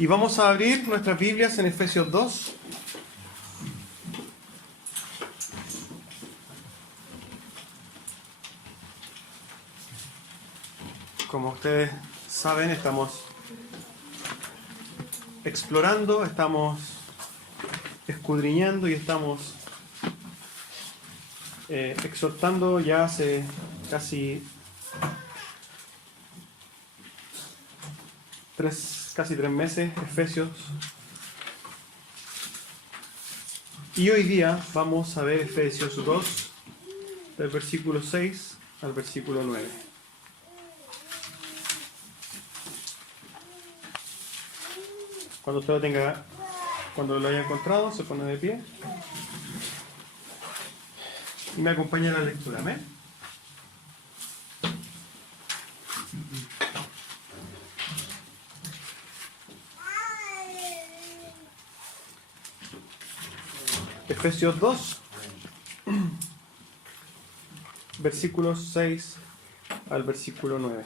Y vamos a abrir nuestras Biblias en Efesios 2. Como ustedes saben, estamos explorando, estamos escudriñando y estamos exhortando ya hace casi tres meses, Efesios. Y hoy día vamos a ver Efesios 2, del versículo 6 al versículo 9. Cuando usted cuando lo haya encontrado, se pone de pie y me acompaña en la lectura. Amén. Efesios 2, versículos 6 al versículo 9.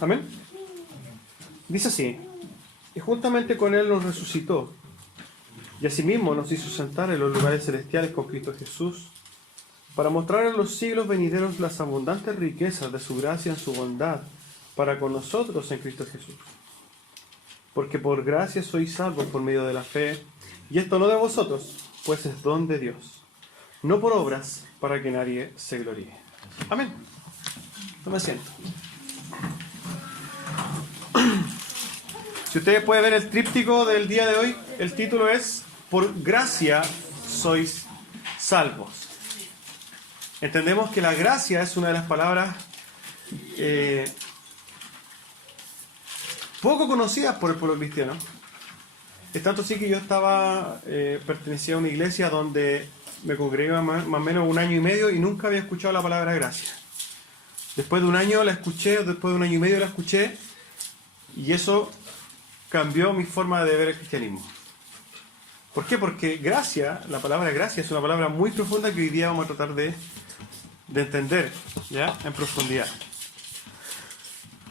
Amén. Dice así: y juntamente con Él nos resucitó, y asimismo nos hizo sentar en los lugares celestiales con Cristo Jesús, para mostrar en los siglos venideros las abundantes riquezas de su gracia en su bondad para con nosotros en Cristo Jesús. Porque por gracia sois salvos por medio de la fe, y esto no de vosotros, pues es don de Dios, no por obras, para que nadie se gloríe. Amén. Tome asiento. Si ustedes pueden ver el tríptico del día de hoy, el título es Por gracia sois salvos. Entendemos que la gracia es una de las palabras poco conocidas por el pueblo cristiano. Es tanto así que yo pertenecía a una iglesia donde me congregué más o menos 1 año y medio y nunca había escuchado la palabra gracia. Después de 1 año la escuché, después de 1 año y medio la escuché, y eso cambió mi forma de ver el cristianismo. ¿Por qué? Porque gracia, la palabra gracia es una palabra muy profunda que hoy día vamos a tratar de entender, ¿ya? En profundidad.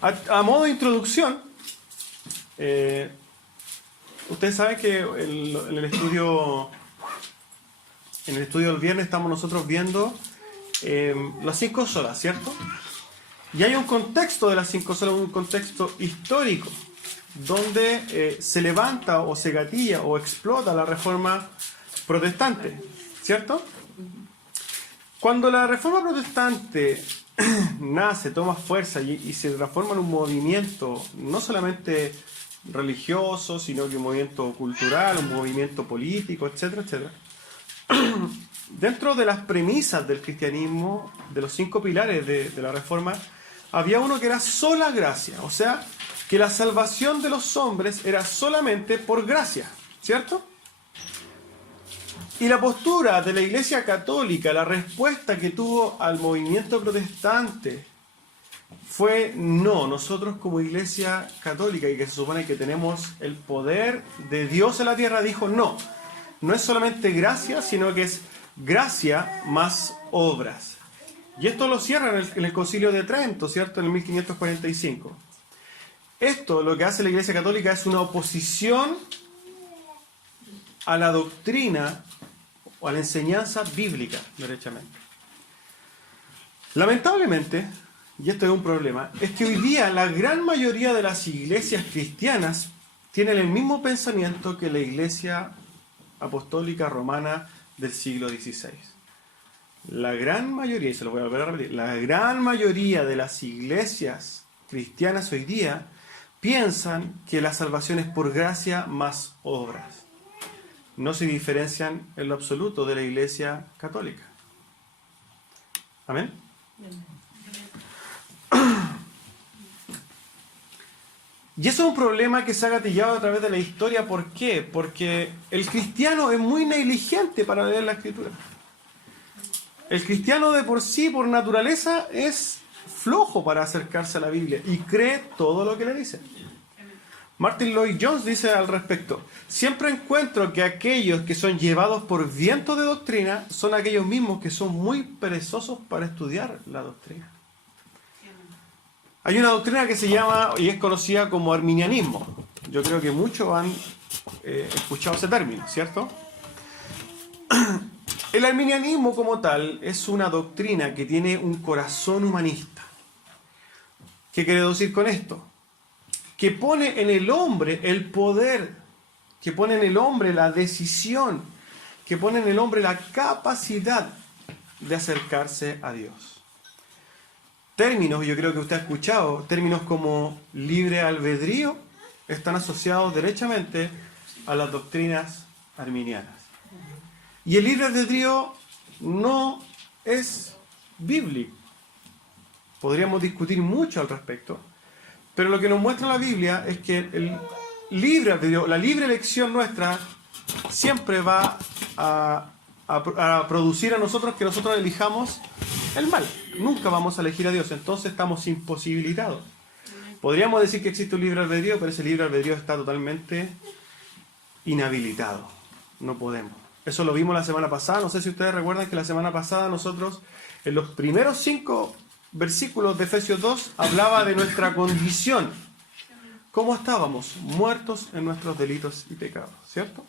A modo de introducción, ustedes saben que en el estudio del viernes estamos nosotros viendo las 5 solas, ¿cierto? Y hay un contexto de las 5 solas, un contexto histórico, donde se levanta o se gatilla o explota la reforma protestante, ¿cierto? Cuando la reforma protestante nace, toma fuerza y se transforma en un movimiento no solamente religioso, sino que un movimiento cultural, un movimiento político, etcétera, etcétera. Dentro de las premisas del cristianismo, de los 5 pilares de la reforma, había uno que era sola gracia, o sea, que la salvación de los hombres era solamente por gracia, ¿cierto? Y la postura de la Iglesia Católica, la respuesta que tuvo al movimiento protestante fue no. Nosotros como Iglesia Católica, y que se supone que tenemos el poder de Dios en la tierra, dijo no. No es solamente gracia, sino que es gracia más obras. Y esto lo cierra en el Concilio de Trento, ¿cierto? En el 1545. Esto, lo que hace la Iglesia Católica, es una oposición a la doctrina o a la enseñanza bíblica, derechamente. Lamentablemente, y esto es un problema, es que hoy día la gran mayoría de las iglesias cristianas tienen el mismo pensamiento que la Iglesia Apostólica Romana del siglo XVI. La gran mayoría, y se lo voy a volver a repetir, la gran mayoría de las iglesias cristianas hoy día piensan que la salvación es por gracia más obras. No se diferencian en lo absoluto de la Iglesia Católica. ¿Amén? Y eso es un problema que se ha gatillado a través de la historia. ¿Por qué? Porque el cristiano es muy negligente para leer la Escritura. El cristiano de por sí, por naturaleza, es flojo para acercarse a la Biblia y cree todo lo que le dicen. Martin Lloyd-Jones dice al respecto: siempre encuentro que aquellos que son llevados por viento de doctrina son aquellos mismos que son muy perezosos para estudiar la doctrina. Hay una doctrina que se llama y es conocida como arminianismo. Yo creo que muchos han escuchado ese término, ¿cierto? El arminianismo como tal es una doctrina que tiene un corazón humanista. ¿Qué quiere decir con esto? Que pone en el hombre el poder, que pone en el hombre la decisión, que pone en el hombre la capacidad de acercarse a Dios. Términos, yo creo que usted ha escuchado, términos como libre albedrío están asociados derechamente a las doctrinas arminianas. Y el libre albedrío no es bíblico. Podríamos discutir mucho al respecto, pero lo que nos muestra la Biblia es que el libre albedrío, la libre elección nuestra, siempre va a producir a nosotros que nosotros elijamos el mal. Nunca vamos a elegir a Dios, entonces estamos imposibilitados. Podríamos decir que existe un libre albedrío, pero ese libre albedrío está totalmente inhabilitado. No podemos. Eso lo vimos la semana pasada. No sé si ustedes recuerdan que la semana pasada nosotros, en los primeros 5 versículos de Efesios 2, hablaba de nuestra condición. ¿Cómo estábamos? Muertos en nuestros delitos y pecados, ¿cierto?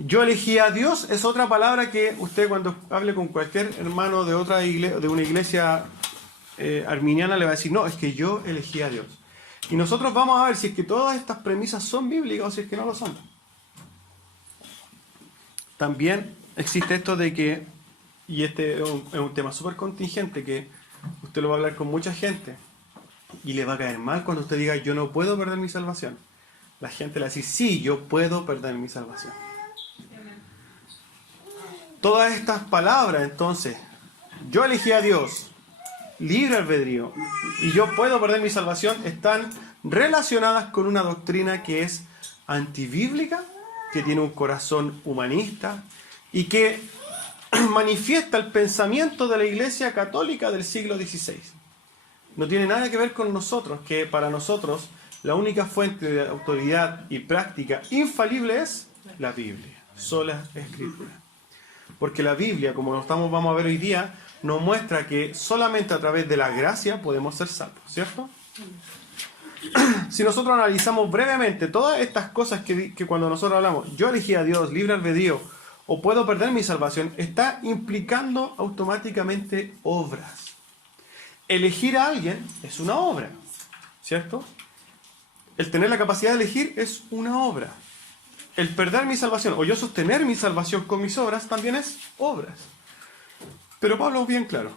Yo elegí a Dios es otra palabra que usted cuando hable con cualquier hermano de otra iglesia, de una iglesia arminiana, le va a decir, no, es que yo elegí a Dios. Y nosotros vamos a ver si es que todas estas premisas son bíblicas o si es que no lo son. También existe esto de que, y este es un tema súper contingente, que usted lo va a hablar con mucha gente y le va a caer mal cuando usted diga, yo no puedo perder mi salvación. La gente le va a decir, sí, yo puedo perder mi salvación. Todas estas palabras, entonces, yo elegí a Dios, libre albedrío, y yo puedo perder mi salvación, están relacionadas con una doctrina que es antibíblica, que tiene un corazón humanista y que manifiesta el pensamiento de la Iglesia Católica del siglo XVI. No tiene nada que ver con nosotros, que para nosotros la única fuente de autoridad y práctica infalible es la Biblia, sola Escritura. Porque la Biblia, como vamos a ver hoy día, nos muestra que solamente a través de la gracia podemos ser salvos, ¿cierto? Si nosotros analizamos brevemente todas estas cosas que cuando nosotros hablamos, yo elegí a Dios, libre albedrío, o puedo perder mi salvación, está implicando automáticamente obras. Elegir a alguien es una obra, ¿cierto? El tener la capacidad de elegir es una obra. El perder mi salvación o yo sostener mi salvación con mis obras también es obras. Pero Pablo es bien claro.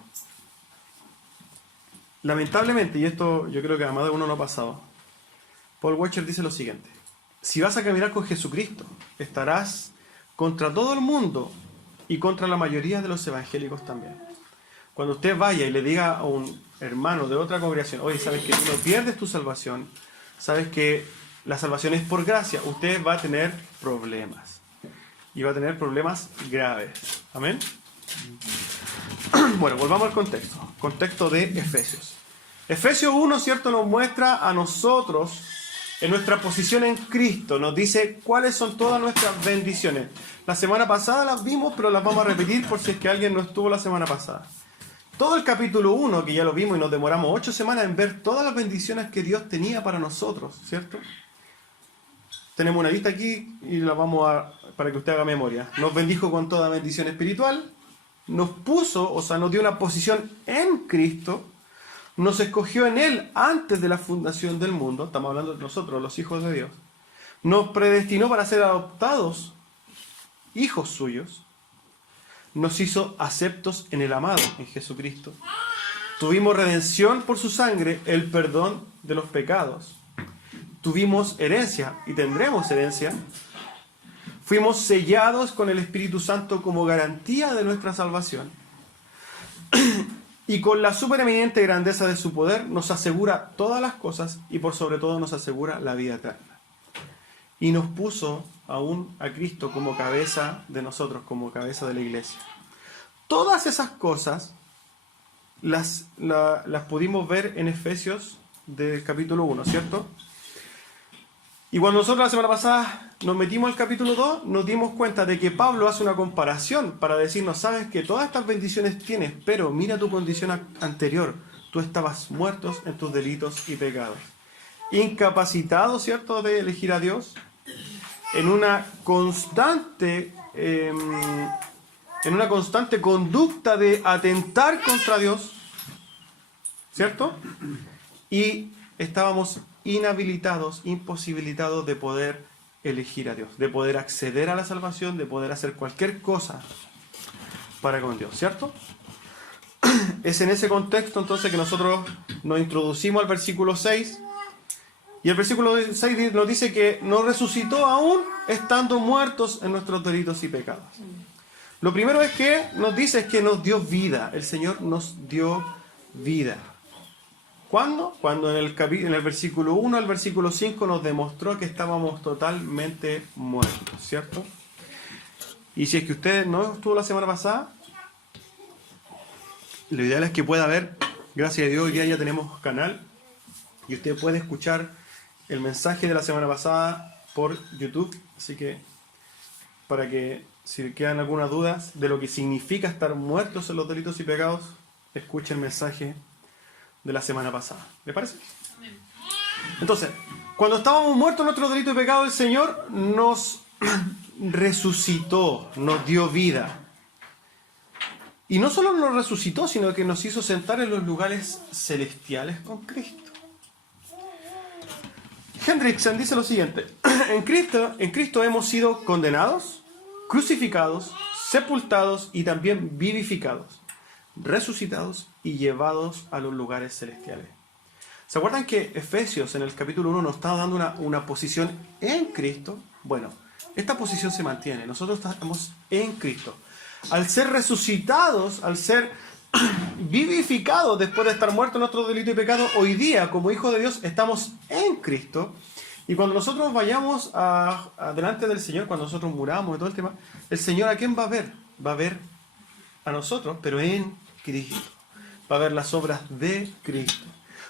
Lamentablemente, y esto yo creo que a más de uno no ha pasado, Paul Washer dice lo siguiente: si vas a caminar con Jesucristo, estarás contra todo el mundo y contra la mayoría de los evangélicos también. Cuando usted vaya y le diga a un hermano de otra congregación, oye, sabes que tú no pierdes tu salvación, sabes que la salvación es por gracia, usted va a tener problemas. Y va a tener problemas graves. ¿Amén? Bueno, volvamos al contexto. Contexto de Efesios. Efesios 1, ¿cierto? Nos muestra a nosotros en nuestra posición en Cristo. Nos dice cuáles son todas nuestras bendiciones. La semana pasada las vimos, pero las vamos a repetir por si es que alguien no estuvo la semana pasada. Todo el capítulo 1, que ya lo vimos y nos demoramos 8 semanas en ver todas las bendiciones que Dios tenía para nosotros, ¿cierto? Tenemos una lista aquí y la vamos a, para que usted haga memoria. Nos bendijo con toda bendición espiritual, nos puso, o sea, nos dio una posición en Cristo, nos escogió en Él antes de la fundación del mundo, estamos hablando de nosotros, los hijos de Dios, nos predestinó para ser adoptados hijos suyos, nos hizo aceptos en el amado, en Jesucristo. Tuvimos redención por su sangre, el perdón de los pecados. Tuvimos herencia y tendremos herencia. Fuimos sellados con el Espíritu Santo como garantía de nuestra salvación. Y con la supereminente grandeza de su poder nos asegura todas las cosas y por sobre todo nos asegura la vida eterna. Y nos puso aún a Cristo como cabeza de nosotros, como cabeza de la iglesia. Todas esas cosas las pudimos ver en Efesios del capítulo 1, ¿cierto? Y cuando nosotros la semana pasada nos metimos al capítulo 2, nos dimos cuenta de que Pablo hace una comparación para decirnos, sabes que todas estas bendiciones tienes, pero mira tu condición anterior, tú estabas muertos en tus delitos y pecados. Incapacitado, ¿cierto?, de elegir a Dios, en una constante conducta de atentar contra Dios, ¿cierto? Y estábamos inhabilitados, imposibilitados de poder elegir a Dios, de poder acceder a la salvación, de poder hacer cualquier cosa para con Dios, ¿cierto? Es en ese contexto entonces que nosotros nos introducimos al versículo 6, y el versículo 6 nos dice que nos resucitó aún estando muertos en nuestros delitos y pecados. Lo primero es que nos dice es que nos dio vida. El Señor nos dio vida. ¿Cuándo? Cuando en el versículo 1 al versículo 5 nos demostró que estábamos totalmente muertos, ¿cierto? Y si es que usted no estuvo la semana pasada, lo ideal es que pueda ver, gracias a Dios hoy día ya tenemos canal, y usted puede escuchar el mensaje de la semana pasada por YouTube, así que para que si quedan algunas dudas de lo que significa estar muertos en los delitos y pecados, escuche el mensaje de la semana pasada. ¿Le parece? Entonces, cuando estábamos muertos en nuestros delitos y pecados, el Señor nos resucitó, nos dio vida. Y no solo nos resucitó, sino que nos hizo sentar en los lugares celestiales con Cristo. Hendrickson dice lo siguiente: en Cristo hemos sido condenados, crucificados, sepultados y también vivificados, resucitados y llevados a los lugares celestiales. ¿Se acuerdan que Efesios en el capítulo 1 nos está dando una posición en Cristo? Bueno, esta posición se mantiene. Nosotros estamos en Cristo. Al ser resucitados, al ser vivificados después de estar muertos en nuestros delitos y pecados, hoy día, como hijos de Dios, estamos en Cristo. Y cuando nosotros vayamos delante del Señor, cuando nosotros muramos y todo el tema, el Señor ¿a quién va a ver? Va a ver a nosotros, pero en Cristo. Va a ver las obras de Cristo.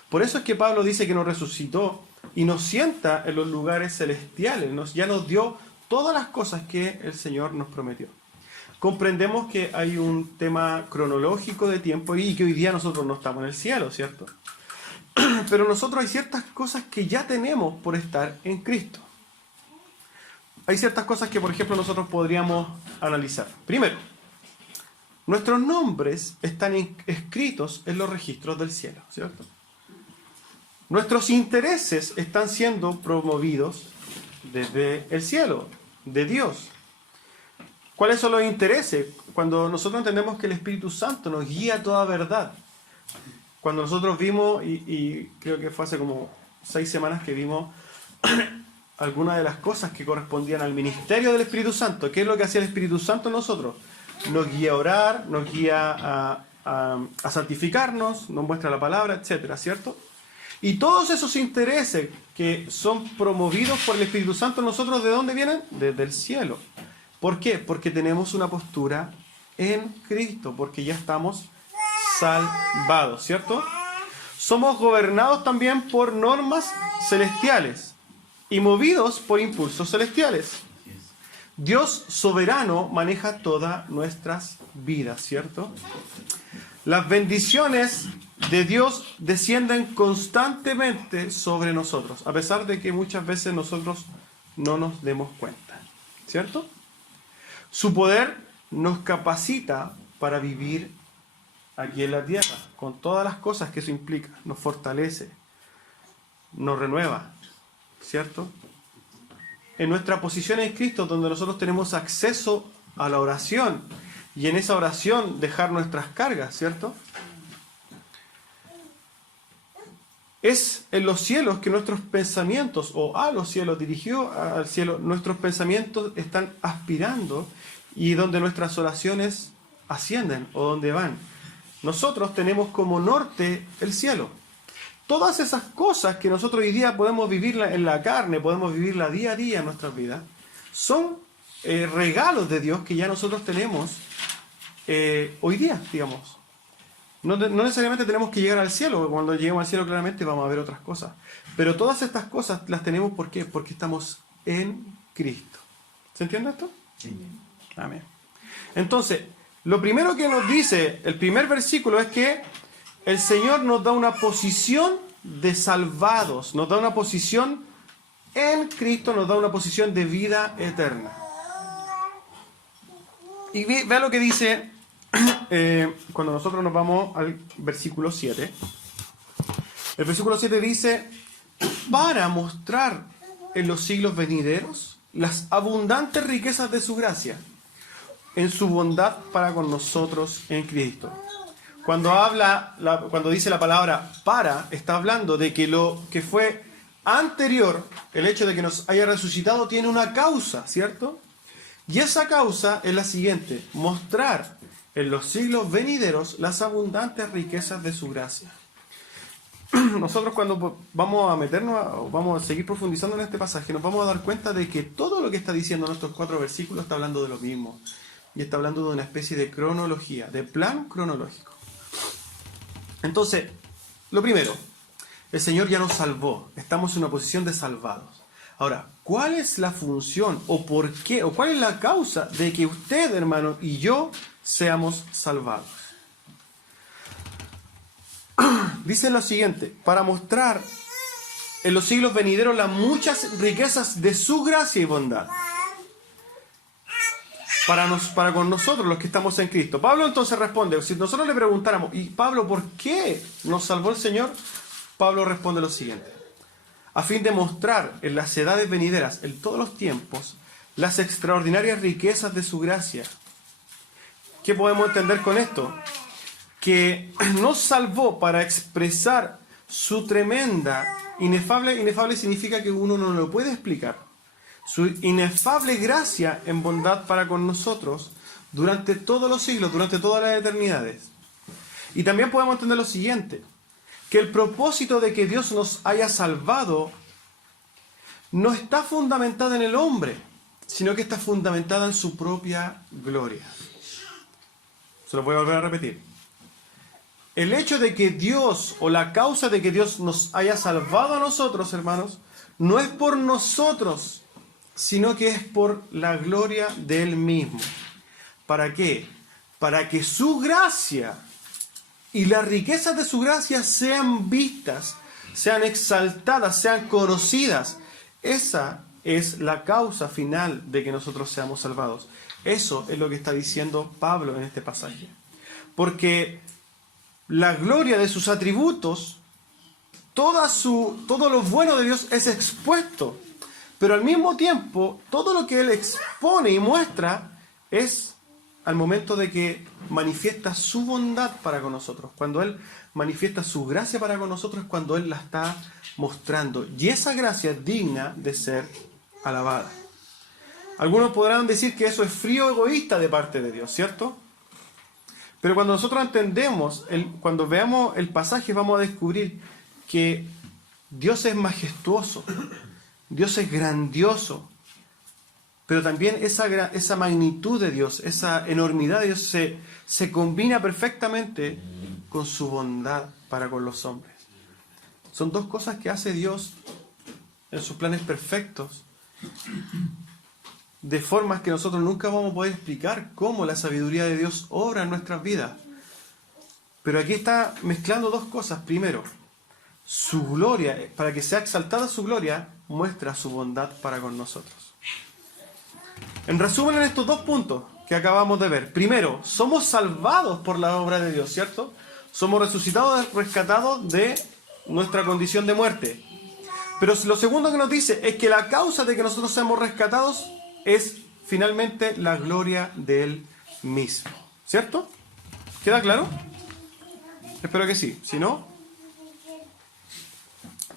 Por eso es que Pablo dice que nos resucitó y nos sienta en los lugares celestiales. Ya nos dio todas las cosas que el Señor nos prometió. Comprendemos que hay un tema cronológico de tiempo y que hoy día nosotros no estamos en el cielo, ¿cierto? Pero nosotros hay ciertas cosas que ya tenemos por estar en Cristo. Hay ciertas cosas que, por ejemplo, nosotros podríamos analizar. Primero, nuestros nombres están escritos en los registros del cielo, ¿cierto? Nuestros intereses están siendo promovidos desde el cielo, de Dios. ¿Cuáles son los intereses? Cuando nosotros entendemos que el Espíritu Santo nos guía a toda verdad. Cuando nosotros vimos, y creo que fue hace como 6 semanas que vimos algunas de las cosas que correspondían al ministerio del Espíritu Santo. ¿Qué es lo que hacía el Espíritu Santo en nosotros? Nos guía a orar, nos guía a santificarnos, nos muestra la palabra, etcétera, ¿cierto? Y todos esos intereses que son promovidos por el Espíritu Santo en nosotros, ¿de dónde vienen? Desde el cielo. ¿Por qué? Porque tenemos una postura en Cristo, porque ya estamos salvados, ¿cierto? Somos gobernados también por normas celestiales y movidos por impulsos celestiales. Dios soberano maneja todas nuestras vidas, ¿cierto? Las bendiciones de Dios descienden constantemente sobre nosotros, a pesar de que muchas veces nosotros no nos demos cuenta, ¿cierto? Su poder nos capacita para vivir aquí en la tierra, con todas las cosas que eso implica. Nos fortalece, nos renueva, ¿cierto? En nuestra posición en Cristo, donde nosotros tenemos acceso a la oración, y en esa oración dejar nuestras cargas, ¿cierto? Es en los cielos que nuestros pensamientos, o a los cielos, dirigido al cielo, nuestros pensamientos están aspirando y donde nuestras oraciones ascienden o donde van. Nosotros tenemos como norte el cielo. Todas esas cosas que nosotros hoy día podemos vivirla en la carne, podemos vivirla día a día en nuestras vidas, son regalos de Dios que ya nosotros tenemos hoy día, digamos. No necesariamente tenemos que llegar al cielo, porque cuando lleguemos al cielo claramente vamos a ver otras cosas. Pero todas estas cosas las tenemos, ¿por qué? Porque estamos en Cristo. ¿Se entiende esto? Sí. Amén. Entonces, lo primero que nos dice el primer versículo es que el Señor nos da una posición de salvados, nos da una posición en Cristo, nos da una posición de vida eterna. Y vea lo que dice cuando nosotros nos vamos al versículo 7. El versículo 7 dice: para mostrar en los siglos venideros las abundantes riquezas de su gracia, en su bondad para con nosotros en Cristo. Cuando dice la palabra para, está hablando de que lo que fue anterior, el hecho de que nos haya resucitado, tiene una causa, ¿cierto? Y esa causa es la siguiente: mostrar en los siglos venideros las abundantes riquezas de su gracia. Nosotros cuando vamos a meternos, vamos a seguir profundizando en este pasaje, nos vamos a dar cuenta de que todo lo que está diciendo en estos 4 versículos está hablando de lo mismo. Y está hablando de una especie de cronología, de plan cronológico. Entonces, lo primero, el Señor ya nos salvó. Estamos en una posición de salvados. Ahora, ¿cuál es la función o por qué o cuál es la causa de que usted, hermano, y yo seamos salvados? Dice lo siguiente: para mostrar en los siglos venideros las muchas riquezas de su gracia y bondad para con nosotros los que estamos en Cristo. Pablo entonces responde, si nosotros le preguntáramos: ¿y Pablo, por qué nos salvó el Señor? Pablo responde lo siguiente: a fin de mostrar en las edades venideras, en todos los tiempos, las extraordinarias riquezas de su gracia. ¿Qué podemos entender con esto? Que nos salvó para expresar su tremenda, inefable significa que uno no lo puede explicar, su inefable gracia en bondad para con nosotros durante todos los siglos, durante todas las eternidades. Y también podemos entender lo siguiente: que el propósito de que Dios nos haya salvado no está fundamentado en el hombre, sino que está fundamentada en su propia gloria. Se lo voy a volver a repetir. El hecho de que Dios, o la causa de que Dios nos haya salvado a nosotros, hermanos, no es por nosotros, sino que es por la gloria de Él mismo. ¿Para qué? Para que su gracia y las riquezas de su gracia sean vistas, sean exaltadas, sean conocidas. Esa es la causa final de que nosotros seamos salvados. Eso es lo que está diciendo Pablo en este pasaje. Porque la gloria de sus atributos, todo lo bueno de Dios es expuesto, pero al mismo tiempo todo lo que Él expone y muestra es al momento de que manifiesta su bondad para con nosotros. Cuando Él manifiesta su gracia para con nosotros es cuando Él la está mostrando, y esa gracia es digna de ser alabada. Algunos podrán decir que eso es frío egoísta de parte de Dios, ¿cierto? Pero cuando nosotros entendemos, cuando veamos el pasaje, vamos a descubrir que Dios es majestuoso, Dios es grandioso, pero también esa magnitud de Dios, esa enormidad de Dios se combina perfectamente con su bondad para con los hombres. Son dos cosas que hace Dios en sus planes perfectos, de formas que nosotros nunca vamos a poder explicar cómo la sabiduría de Dios obra en nuestras vidas. Pero aquí está mezclando dos cosas. Primero, su gloria, para que sea exaltada su gloria, muestra su bondad para con nosotros. En resumen, en estos 2 puntos que acabamos de ver. Primero, somos salvados por la obra de Dios, ¿cierto? Somos resucitados, rescatados de nuestra condición de muerte. Pero lo segundo que nos dice es que la causa de que nosotros seamos rescatados es finalmente la gloria de Él mismo. ¿Cierto? ¿Queda claro? Espero que sí. Si no,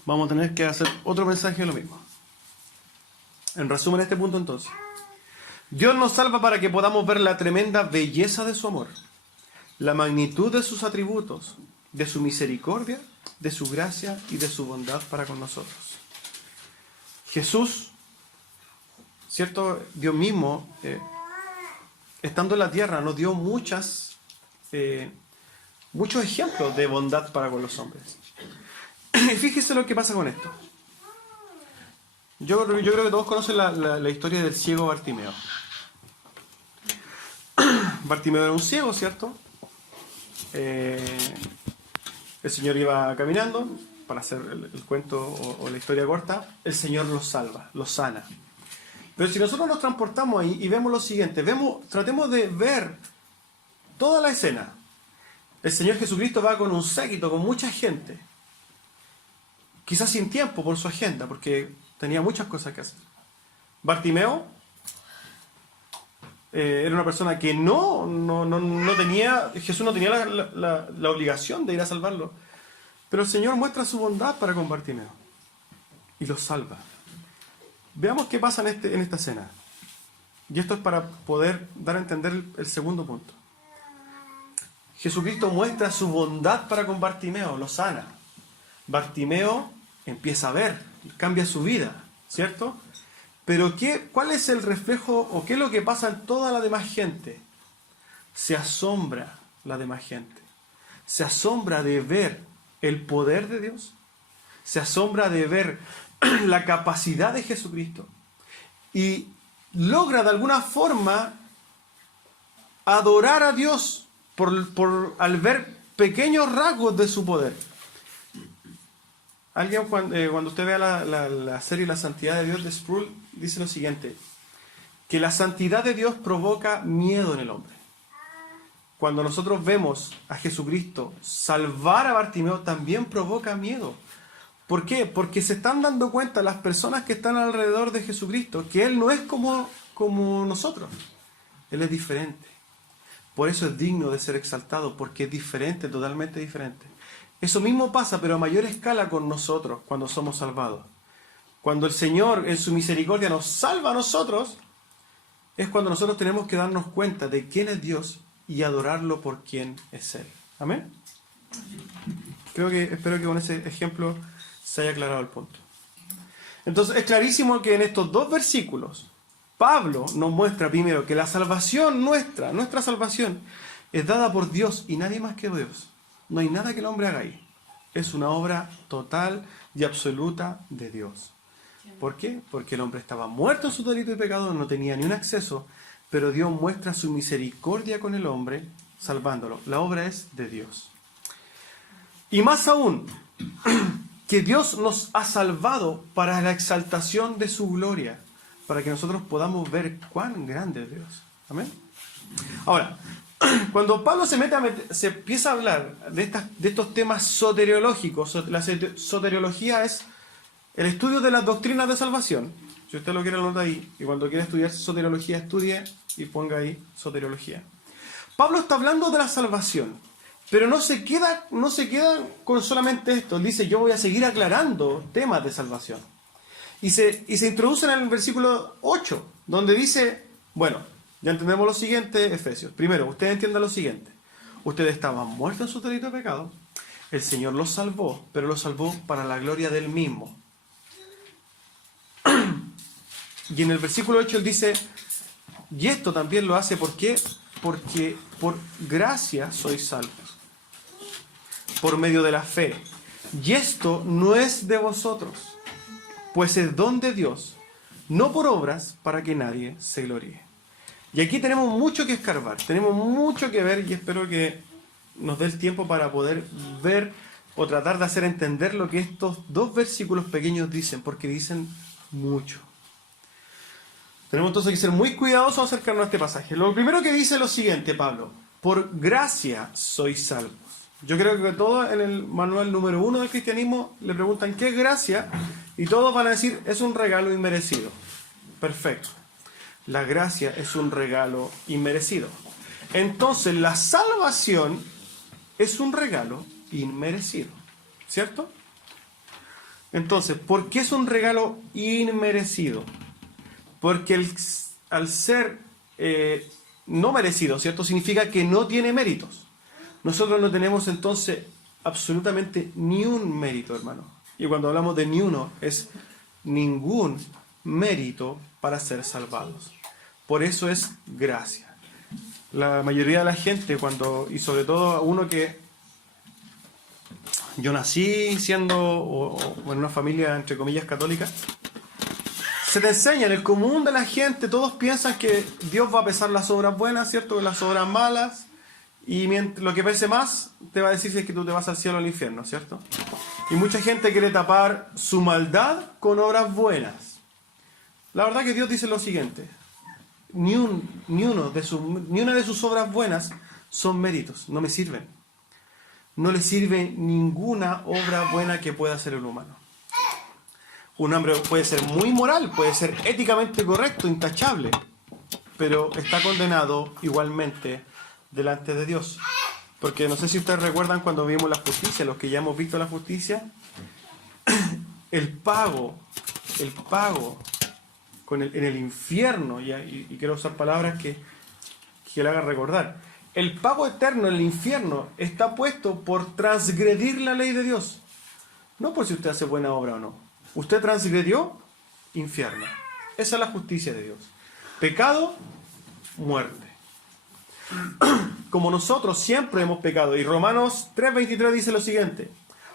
vamos a tener que hacer otro mensaje de lo mismo. En resumen, este punto entonces: Dios nos salva para que podamos ver la tremenda belleza de su amor, la magnitud de sus atributos, de su misericordia, de su gracia y de su bondad para con nosotros. Jesús, ¿cierto? Dios mismo, estando en la tierra, nos dio muchos ejemplos de bondad para con los hombres. Y fíjese lo que pasa con esto. Yo creo que todos conocen la historia del ciego Bartimeo. Bartimeo era un ciego, ¿cierto? El Señor iba caminando, para hacer el cuento o la historia corta, el Señor los salva, los sana. Pero si nosotros nos transportamos ahí y vemos lo siguiente, tratemos de ver toda la escena. El Señor Jesucristo va con un séquito, con mucha gente. Quizás sin tiempo por su agenda, porque tenía muchas cosas que hacer. Bartimeo era una persona que no tenía, Jesús no tenía la obligación de ir a salvarlo. Pero el Señor muestra su bondad para con Bartimeo y lo salva. Veamos qué pasa en esta escena. Y esto es para poder dar a entender el segundo punto. Jesucristo muestra su bondad para con Bartimeo, lo sana. Bartimeo empieza a ver, cambia su vida, ¿cierto? Pero ¿cuál es el reflejo o qué es lo que pasa en toda la demás gente? Se asombra la demás gente. Se asombra de ver el poder de Dios. Se asombra de ver la capacidad de Jesucristo. Y logra de alguna forma adorar a Dios al ver pequeños rasgos de su poder. Alguien cuando usted vea la serie La Santidad de Dios de Sproul, dice lo siguiente, que la santidad de Dios provoca miedo en el hombre. Cuando nosotros vemos a Jesucristo salvar a Bartimeo, también provoca miedo. ¿Por qué? Porque se están dando cuenta las personas que están alrededor de Jesucristo que Él no es como nosotros. Él es diferente. Por eso es digno de ser exaltado, porque es diferente, totalmente diferente. Eso mismo pasa, pero a mayor escala con nosotros cuando somos salvados. Cuando el Señor en su misericordia nos salva a nosotros, es cuando nosotros tenemos que darnos cuenta de quién es Dios y adorarlo por quién es Él. ¿Amén? Espero que con ese ejemplo se haya aclarado el punto. Entonces es clarísimo que en estos dos versículos Pablo nos muestra primero que la salvación nuestra salvación es dada por Dios y nadie más que Dios. No hay nada que el hombre haga ahí. Es una obra total y absoluta de Dios. ¿Por qué? Porque el hombre estaba muerto en su delito y pecado, no tenía ni un acceso, pero Dios muestra su misericordia con el hombre, salvándolo. La obra es de Dios. Y más aún, que Dios nos ha salvado para la exaltación de su gloria, para que nosotros podamos ver cuán grande es Dios. ¿Amén? Ahora, cuando Pablo se empieza a hablar de estos temas soteriológicos, la soteriología es el estudio de las doctrinas de salvación. Si usted lo quiere, lo nota ahí. Y cuando quiera estudiar soteriología, estudie y ponga ahí soteriología. Pablo está hablando de la salvación, pero no se queda con solamente esto. Él dice, yo voy a seguir aclarando temas de salvación. Y se introduce en el versículo 8, donde dice, bueno, ya entendemos lo siguiente, Efesios. Primero, usted entienda lo siguiente. Ustedes estaban muertos en su delito de pecado. El Señor los salvó, pero los salvó para la gloria del mismo. Y en el versículo 8 él dice, y esto también lo hace, ¿por qué? Porque por gracia sois salvos, por medio de la fe. Y esto no es de vosotros, pues es don de Dios, no por obras, para que nadie se gloríe. Y aquí tenemos mucho que escarbar, tenemos mucho que ver, y espero que nos dé el tiempo para poder ver o tratar de hacer entender lo que estos dos versículos pequeños dicen, porque dicen mucho. Tenemos entonces que ser muy cuidadosos al acercarnos a este pasaje. Lo primero que dice es lo siguiente, Pablo: por gracia sois salvos. Yo creo que todos en el manual número 1 del cristianismo le preguntan ¿qué es gracia? Y todos van a decir, es un regalo inmerecido. Perfecto. La gracia es un regalo inmerecido. Entonces la salvación es un regalo inmerecido. ¿Cierto? Entonces, ¿por qué es un regalo inmerecido? Porque al ser no merecido, ¿cierto? Significa que no tiene méritos. Nosotros no tenemos entonces absolutamente ni un mérito, hermano. Y cuando hablamos de ni uno, es ningún mérito para ser salvados. Por eso es gracia. La mayoría de la gente, y sobre todo uno que yo nací siendo o en una familia entre comillas católica, se te enseña en el común de la gente, todos piensan que Dios va a pesar las obras buenas, ¿cierto? Las obras malas, Y lo que pese más te va a decir si es que tú te vas al cielo o al infierno, ¿cierto? Y mucha gente quiere tapar su maldad con obras buenas. La verdad que Dios dice lo siguiente: ni una de sus obras buenas son méritos, no me sirven. No le sirve ninguna obra buena que pueda hacer el humano. Un hombre puede ser muy moral, puede ser éticamente correcto, intachable, pero está condenado igualmente delante de Dios. Porque no sé si ustedes recuerdan cuando vimos la justicia, los que ya hemos visto la justicia, el pago en el infierno, y quiero usar palabras que le hagan recordar, el pago eterno en el infierno está puesto por transgredir la ley de Dios, no por si usted hace buena obra o no. Usted transgredió, infierno. Esa es la justicia de Dios. Pecado, muerte. Como nosotros siempre hemos pecado. Y Romanos 3:23 dice lo siguiente: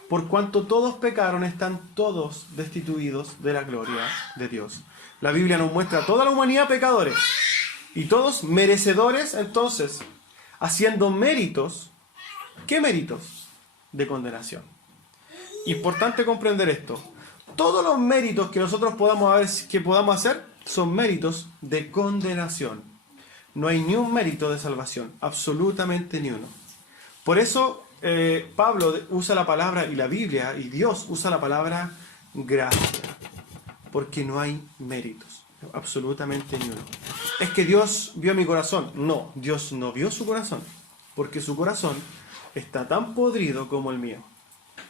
por cuanto todos pecaron, están todos destituidos de la gloria de Dios. La Biblia nos muestra a toda la humanidad pecadores y todos merecedores, entonces, haciendo méritos. ¿Qué méritos? De condenación. Importante comprender esto. Todos los méritos que nosotros podamos hacer son méritos de condenación. No hay ni un mérito de salvación, absolutamente ni uno. Por eso Pablo usa la palabra, y la Biblia y Dios usa la palabra gracia, porque no hay méritos, absolutamente ni uno. Es que Dios vio mi corazón. No, Dios no vio su corazón, porque su corazón está tan podrido como el mío.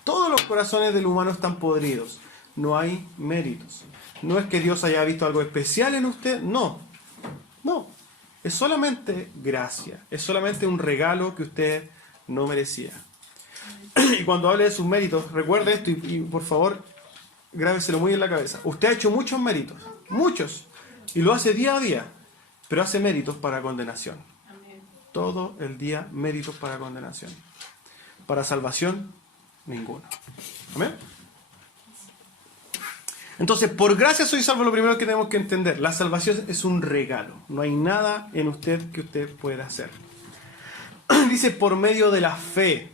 Todos los corazones del humano están podridos. No hay méritos. No es que Dios haya visto algo especial en usted, no. Es solamente gracia, es solamente un regalo que usted no merecía. Y cuando hable de sus méritos, recuerde esto y por favor, grábeselo muy en la cabeza. Usted ha hecho muchos méritos, muchos, y lo hace día a día, pero hace méritos para condenación. Todo el día méritos para condenación. Para salvación, ninguno. ¿Amén? Entonces, por gracia soy salvo, lo primero que tenemos que entender: la salvación es un regalo. No hay nada en usted que usted pueda hacer. Dice, por medio de la fe.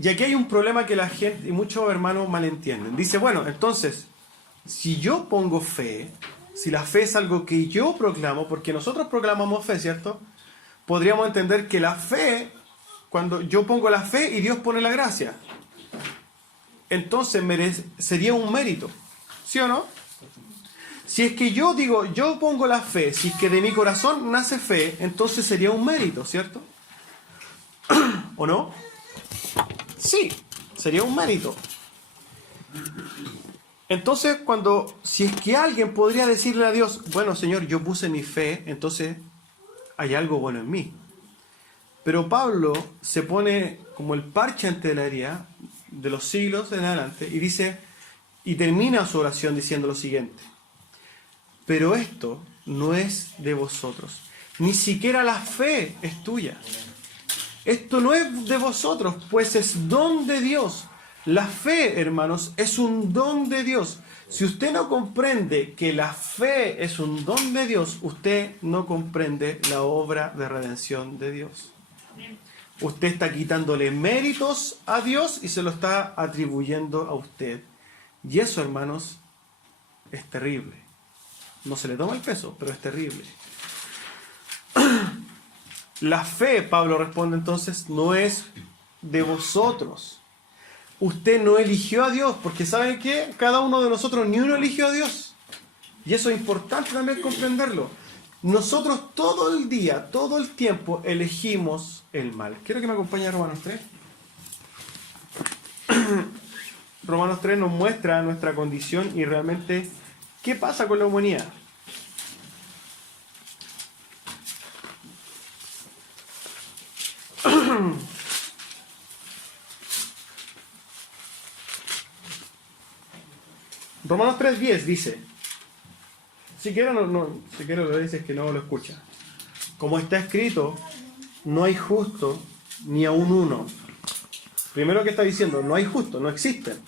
Y aquí hay un problema que la gente y muchos hermanos malentienden. Dice, bueno, entonces, si yo pongo fe, si la fe es algo que yo proclamo, porque nosotros proclamamos fe, ¿cierto? Podríamos entender que la fe, cuando yo pongo la fe y Dios pone la gracia, entonces sería un mérito, ¿sí o no? Si es que yo digo, yo pongo la fe, si es que de mi corazón nace fe, entonces sería un mérito, ¿cierto? ¿O no? Sí, sería un mérito. Entonces, si es que alguien podría decirle a Dios, bueno, Señor, yo puse mi fe, entonces hay algo bueno en mí. Pero Pablo se pone como el parche ante la herida de los siglos en adelante y dice, y termina su oración diciendo lo siguiente: pero esto no es de vosotros, ni siquiera la fe es tuya. Esto no es de vosotros, pues es don de Dios. La fe, hermanos, es un don de Dios. Si usted no comprende que la fe es un don de Dios, usted no comprende la obra de redención de Dios. Usted está quitándole méritos a Dios y se lo está atribuyendo a usted. Y eso, hermanos, es terrible. No se le toma el peso, pero es terrible. La fe, Pablo responde entonces, no es de vosotros. Usted no eligió a Dios, porque ¿saben qué? Cada uno de nosotros, ni uno eligió a Dios. Y eso es importante también comprenderlo. Nosotros todo el día, todo el tiempo, elegimos el mal. Quiero que me acompañe a Romanos 3. Romanos 3 nos muestra nuestra condición y realmente qué pasa con la humanidad. Romanos 3:10 dice, si quiero lo dices que no lo escucha. Como está escrito, no hay justo ni aun uno. Primero que está diciendo, no hay justo, no existen.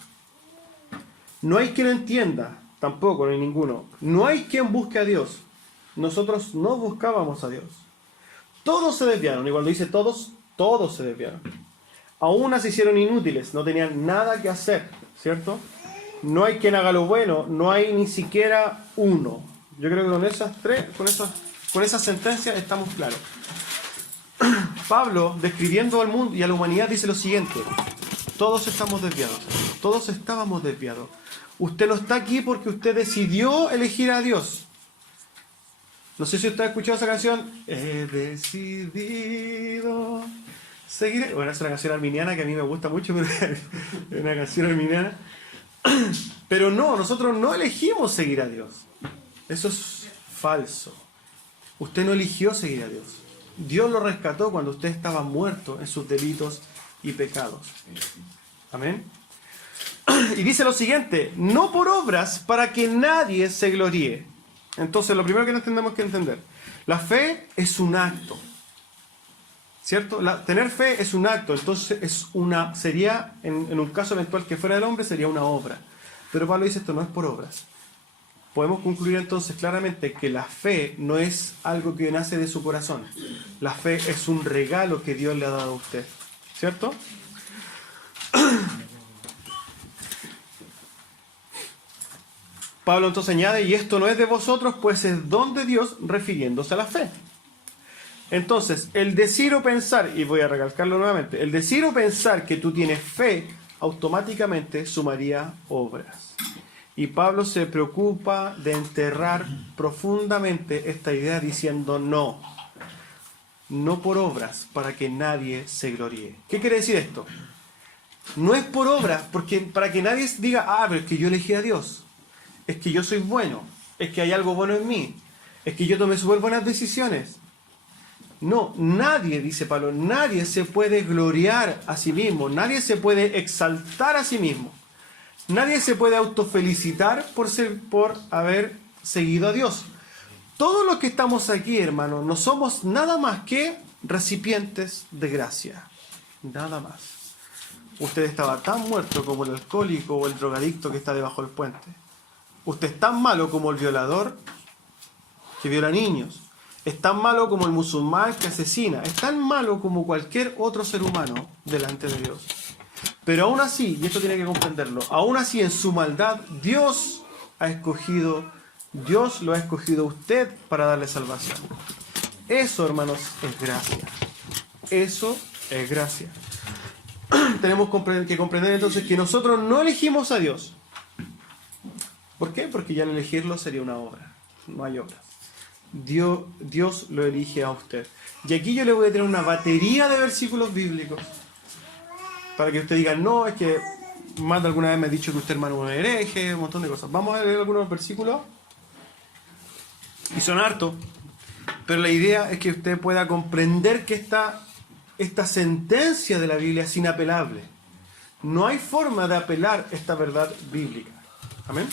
No hay quien entienda, tampoco, no hay ninguno. No hay quien busque a Dios. Nosotros no buscábamos a Dios. Todos se desviaron. Y cuando dice todos, todos se desviaron. A unas se hicieron inútiles, no tenían nada que hacer, ¿cierto? No hay quien haga lo bueno, no hay ni siquiera uno. Yo creo que con esas tres, con esas sentencias estamos claros. Pablo, describiendo al mundo y a la humanidad, dice lo siguiente: todos estamos desviados, todos estábamos desviados. Usted no está aquí porque usted decidió elegir a Dios. No sé si usted ha escuchado esa canción. He decidido seguir. Bueno, es una canción arminiana que a mí me gusta mucho, pero es una canción arminiana. Pero no, nosotros no elegimos seguir a Dios. Eso es falso. Usted no eligió seguir a Dios. Dios lo rescató cuando usted estaba muerto en sus delitos y pecados. Amén. Y dice lo siguiente: no por obras para que nadie se gloríe. Entonces, lo primero que tenemos que entender: la fe es un acto, ¿cierto? Tener fe es un acto. Entonces sería, en un caso eventual que fuera del hombre, sería una obra. Pero Pablo dice: esto no es por obras. Podemos concluir entonces claramente que la fe no es algo que nace de su corazón. La fe es un regalo que Dios le ha dado a usted, ¿cierto? Pablo entonces añade: y esto no es de vosotros, pues es don de Dios, refiriéndose a la fe. Entonces, el decir o pensar, y voy a recalcarlo nuevamente, el decir o pensar que tú tienes fe, automáticamente sumaría obras. Y Pablo se preocupa de enterrar profundamente esta idea diciendo: no por obras, para que nadie se gloríe. ¿Qué quiere decir esto? No es por obras, porque para que nadie diga: pero es que yo elegí a Dios, es que yo soy bueno, es que hay algo bueno en mí, es que yo tomé súper buenas decisiones. No, nadie, dice Pablo, nadie se puede gloriar a sí mismo, nadie se puede exaltar a sí mismo. Nadie se puede autofelicitar por haber seguido a Dios. Todos los que estamos aquí, hermanos, no somos nada más que recipientes de gracia. Nada más. Usted estaba tan muerto como el alcohólico o el drogadicto que está debajo del puente. Usted es tan malo como el violador que viola niños. Es tan malo como el musulmán que asesina. Es tan malo como cualquier otro ser humano delante de Dios. Pero aún así, y esto tiene que comprenderlo, aún así en su maldad, Dios lo ha escogido a usted para darle salvación. Eso, hermanos, es gracia. Eso es gracia. Tenemos que comprender entonces que nosotros no elegimos a Dios. ¿Por qué? Porque ya al elegirlo sería una obra. No hay obras. Dios lo elige a usted. Y aquí yo le voy a tener una batería de versículos bíblicos para que usted diga: no, es que más de alguna vez me ha dicho que usted, hermano, es un hereje, un montón de cosas. Vamos a leer algunos versículos, y son hartos, pero la idea es que usted pueda comprender que esta sentencia de la Biblia es inapelable. No hay forma de apelar esta verdad bíblica. Amén.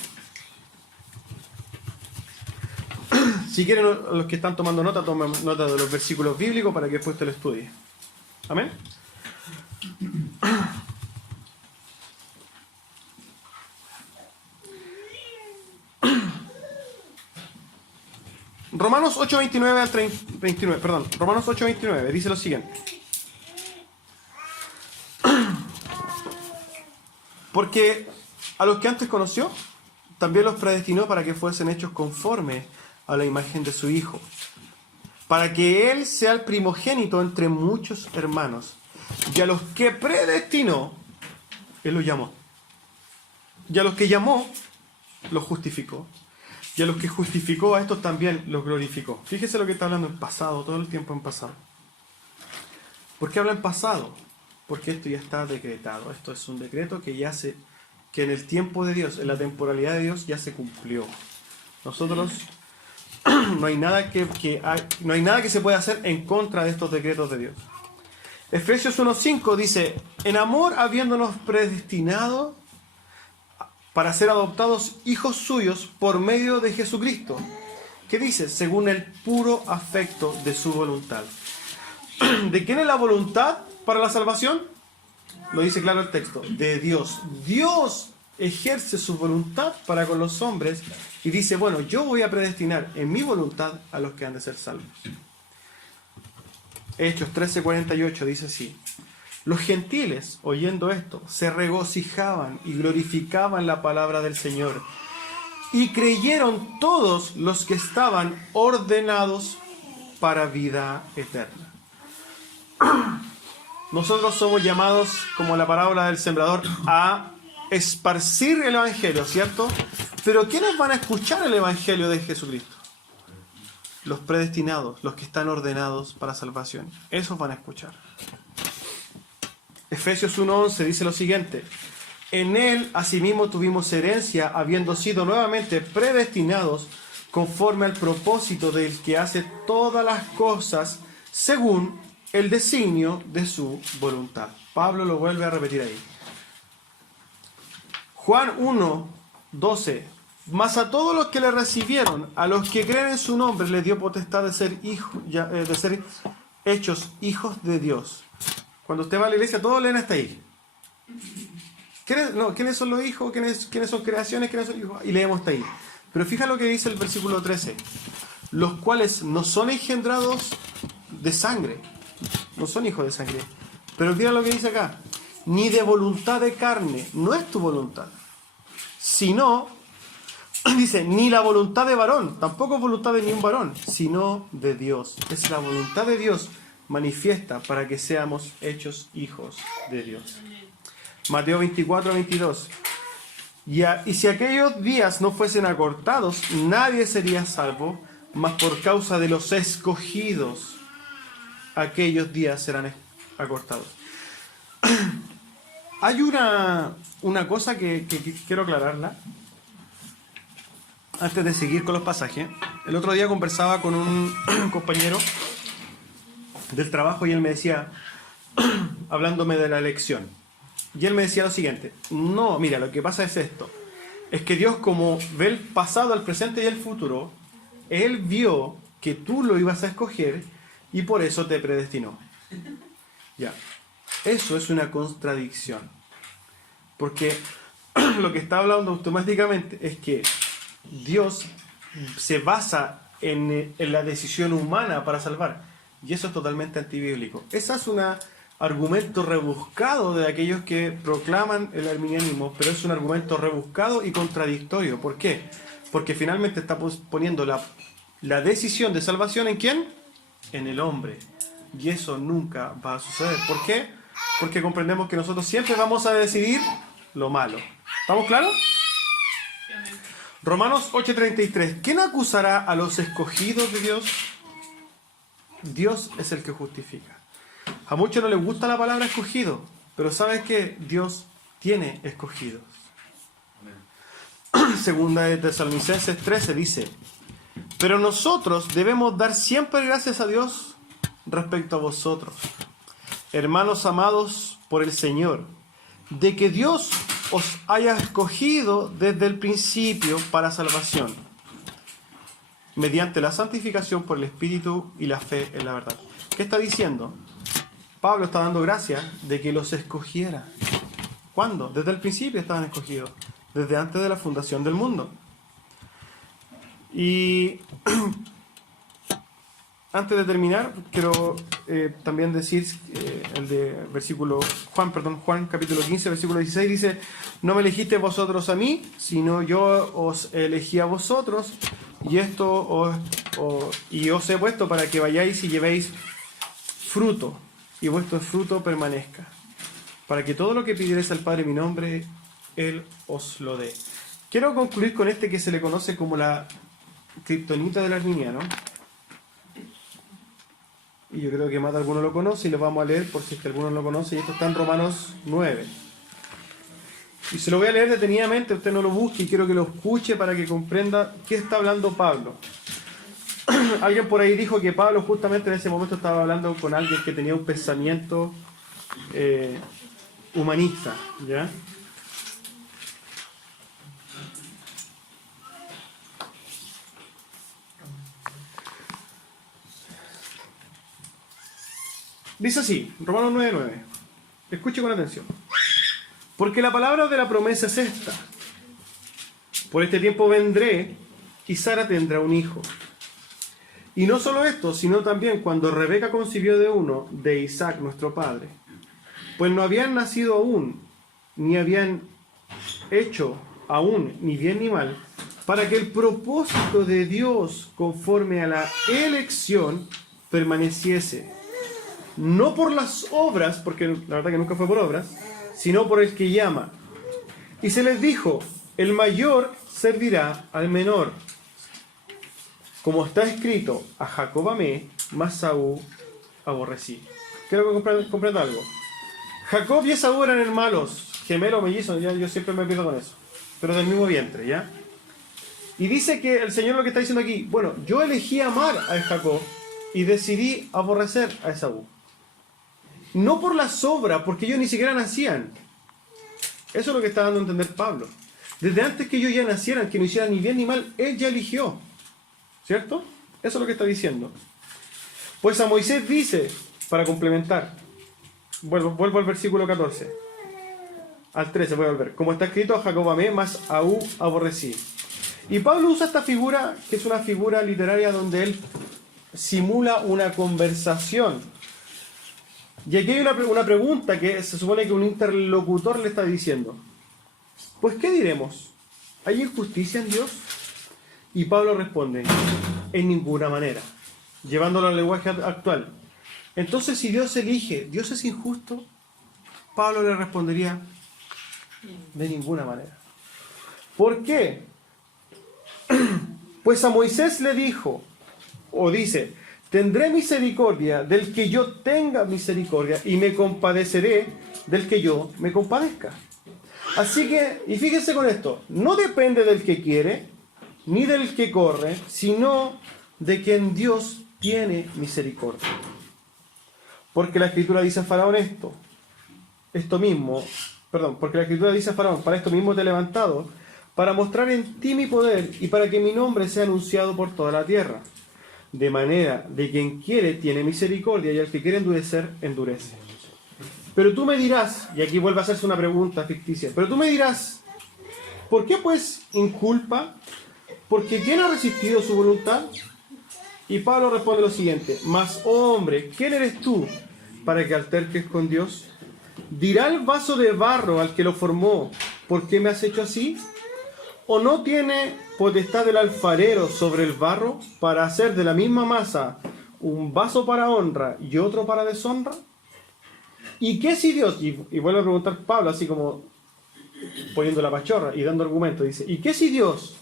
Si quieren, los que están tomando nota, tomen nota de los versículos bíblicos para que después usted lo estudie. Amén. Romanos 8:29 al 29, perdón, Romanos 8:29 dice lo siguiente: porque a los que antes conoció, también los predestinó para que fuesen hechos conforme a la imagen de su Hijo, para que Él sea el primogénito entre muchos hermanos. Y a los que predestinó, Él los llamó. Y a los que llamó, los justificó. Y a los que justificó, a estos también los glorificó. Fíjese lo que está hablando en pasado, todo el tiempo en pasado. ¿Por qué habla en pasado? Porque esto ya está decretado. Esto es un decreto que que en el tiempo de Dios, en la temporalidad de Dios, ya se cumplió. Nosotros no hay nada que se pueda hacer en contra de estos decretos de Dios. Efesios 1:5 dice: en amor habiéndonos predestinado para ser adoptados hijos suyos por medio de Jesucristo. ¿Qué dice? Según el puro afecto de su voluntad. ¿De quién es la voluntad para la salvación? Lo dice claro el texto: de Dios. Dios ejerce su voluntad para con los hombres y dice: bueno, yo voy a predestinar en mi voluntad a los que han de ser salvos. Hechos 13:48 dice así: los gentiles, oyendo esto, se regocijaban y glorificaban la palabra del Señor, y creyeron todos los que estaban ordenados para vida eterna. Nosotros somos llamados, como la parábola del sembrador, a esparcir el Evangelio, ¿cierto? Pero ¿quiénes van a escuchar el Evangelio de Jesucristo? Los predestinados, los que están ordenados para salvación. Esos van a escuchar. Efesios 1:11 dice lo siguiente: en él asimismo tuvimos herencia, habiendo sido nuevamente predestinados conforme al propósito del que hace todas las cosas según el designio de su voluntad. Pablo lo vuelve a repetir ahí. Juan 1:12: mas a todos los que le recibieron, a los que creen en su nombre, les dio potestad de ser hechos hijos de Dios. Cuando usted va a la iglesia, todos leen hasta ahí. ¿Quiénes son los hijos? ¿Quiénes son creaciones? ¿Quiénes son hijos? Y leemos hasta ahí. Pero fija lo que dice el versículo 13: los cuales no son engendrados de sangre, no son hijos de sangre. Pero mira lo que dice acá: ni de voluntad de carne, no es tu voluntad, sino, dice, ni la voluntad de varón, tampoco es voluntad de ningún varón, sino de Dios. Es la voluntad de Dios manifiesta para que seamos hechos hijos de Dios. Mateo 24:22: y si aquellos días no fuesen acortados, nadie sería salvo, mas por causa de los escogidos, aquellos días serán acortados. Hay una cosa que quiero aclararla antes de seguir con los pasajes. El otro día conversaba con un compañero del trabajo y él me decía, hablándome de la elección, y él me decía lo siguiente: no, mira, lo que pasa es esto, es que Dios, como ve el pasado, el presente y el futuro, Él vio que tú lo ibas a escoger y por eso te predestinó. Ya, eso es una contradicción, porque lo que está hablando automáticamente es que Dios se basa en la decisión humana para salvar, y eso es totalmente antibíblico. Ese es un argumento rebuscado de aquellos que proclaman el arminianismo, pero es un argumento rebuscado y contradictorio. ¿Por qué? Porque finalmente está poniendo la decisión de salvación ¿en quién? En el hombre, y eso nunca va a suceder. ¿Por qué? Porque comprendemos que nosotros siempre vamos a decidir lo malo. ¿Estamos claros? Romanos 8:33: ¿quién acusará a los escogidos de Dios? Dios es el que justifica. A muchos no les gusta la palabra escogido, pero ¿sabes qué? Dios tiene escogidos. Segunda de Tesalonicenses 13 dice: pero nosotros debemos dar siempre gracias a Dios respecto a vosotros, hermanos amados por el Señor, de que Dios os haya escogido desde el principio para salvación, mediante la santificación por el Espíritu y la fe en la verdad. ¿Qué está diciendo? Pablo está dando gracias de que los escogiera. ¿Cuándo? Desde el principio estaban escogidos, desde antes de la fundación del mundo. Y antes de terminar, quiero también decir el de Juan capítulo 15, versículo 16, dice: no me elegisteis vosotros a mí, sino yo os elegí a vosotros, y os he puesto para que vayáis y llevéis fruto, y vuestro fruto permanezca, para que todo lo que pidierais al Padre en mi nombre, Él os lo dé. Quiero concluir con este que se le conoce como la kriptonita del arminiano, y yo creo que más de alguno lo conoce, y lo vamos a leer por si es que alguno no lo conoce, y esto está en Romanos 9. Y se lo voy a leer detenidamente, usted no lo busque, y quiero que lo escuche para que comprenda qué está hablando Pablo. Alguien por ahí dijo que Pablo justamente en ese momento estaba hablando con alguien que tenía un pensamiento humanista, ¿ya? Dice así, Romanos 9:9. Escuche con atención. Porque la palabra de la promesa es esta: por este tiempo vendré y Sara tendrá un hijo. Y no solo esto, sino también cuando Rebeca concibió de uno, de Isaac nuestro padre. Pues no habían nacido aún, ni habían hecho aún ni bien ni mal, para que el propósito de Dios conforme a la elección permaneciese. No por las obras, porque la verdad que nunca fue por obras, sino por el que llama. Y se les dijo, el mayor servirá al menor. Como está escrito, a Jacob amé, mas Esaú aborrecí. Creo que comprenda algo. Jacob y Esaú eran hermanos, gemelos, mellizos, ya yo siempre me pierdo con eso, pero del mismo vientre, ¿ya? Y dice que el Señor lo que está diciendo aquí, bueno, yo elegí amar a Jacob y decidí aborrecer a Esaú. No por las obras, porque ellos ni siquiera nacían. Eso es lo que está dando a entender Pablo. Desde antes que ellos ya nacieran, que no hicieran ni bien ni mal, él ya eligió. ¿Cierto? Eso es lo que está diciendo. Pues a Moisés dice, para complementar, vuelvo al versículo 14. Al 13 voy a volver. Como está escrito, a Jacob amé, mas a Esaú aborrecí. Y Pablo usa esta figura, que es una figura literaria donde él simula una conversación. Y aquí hay una pregunta que se supone que un interlocutor le está diciendo. Pues, ¿qué diremos? ¿Hay injusticia en Dios? Y Pablo responde, en ninguna manera, llevándolo al lenguaje actual. Entonces, si Dios elige, ¿Dios es injusto? Pablo le respondería, de ninguna manera. ¿Por qué? Pues a Moisés le dijo, o dice, tendré misericordia del que yo tenga misericordia y me compadeceré del que yo me compadezca. Así que, y fíjense con esto, no depende del que quiere, ni del que corre, sino de quien Dios tiene misericordia. Porque la Escritura dice a Faraón porque la Escritura dice a Faraón, para esto mismo te he levantado, para mostrar en ti mi poder y para que mi nombre sea anunciado por toda la tierra. De manera de quien quiere tiene misericordia y al que quiere endurecer, endurece. Pero tú me dirás, y aquí vuelve a hacerse una pregunta ficticia, pero tú me dirás, ¿por qué pues inculpa? Porque ¿quién ha resistido su voluntad? Y Pablo responde lo siguiente, mas, oh hombre, ¿quién eres tú para que alterques con Dios? ¿Dirá el vaso de barro al que lo formó, ¿por qué me has hecho así? ¿O no tiene potestad el alfarero sobre el barro para hacer de la misma masa un vaso para honra y otro para deshonra? ¿Y qué si Dios? Y vuelve a preguntar Pablo, así como poniendo la pachorra y dando argumentos, dice, ¿y qué si Dios,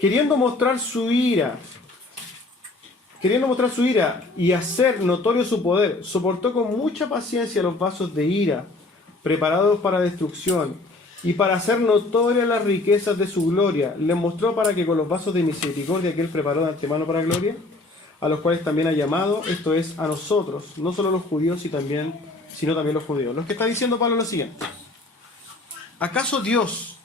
queriendo mostrar su ira y hacer notorio su poder, soportó con mucha paciencia los vasos de ira preparados para destrucción, y para hacer notorias las riquezas de su gloria, les mostró para que con los vasos de misericordia que él preparó de antemano para gloria, a los cuales también ha llamado, esto es, a nosotros, no solo los judíos, sino también los judíos. Lo que está diciendo Pablo es lo siguiente. ¿Acaso Dios?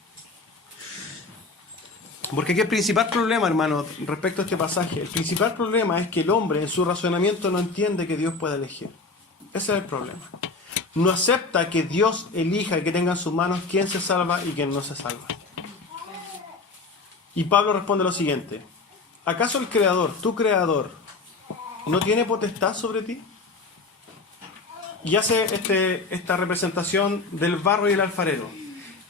Porque aquí el principal problema, hermano, respecto a este pasaje, el principal problema es que el hombre en su razonamiento no entiende que Dios pueda elegir. Ese es el problema. No acepta que Dios elija y que tenga en sus manos quién se salva y quién no se salva. Y Pablo responde lo siguiente. ¿Acaso el Creador, tu Creador, no tiene potestad sobre ti? Y hace esta representación del barro y el alfarero.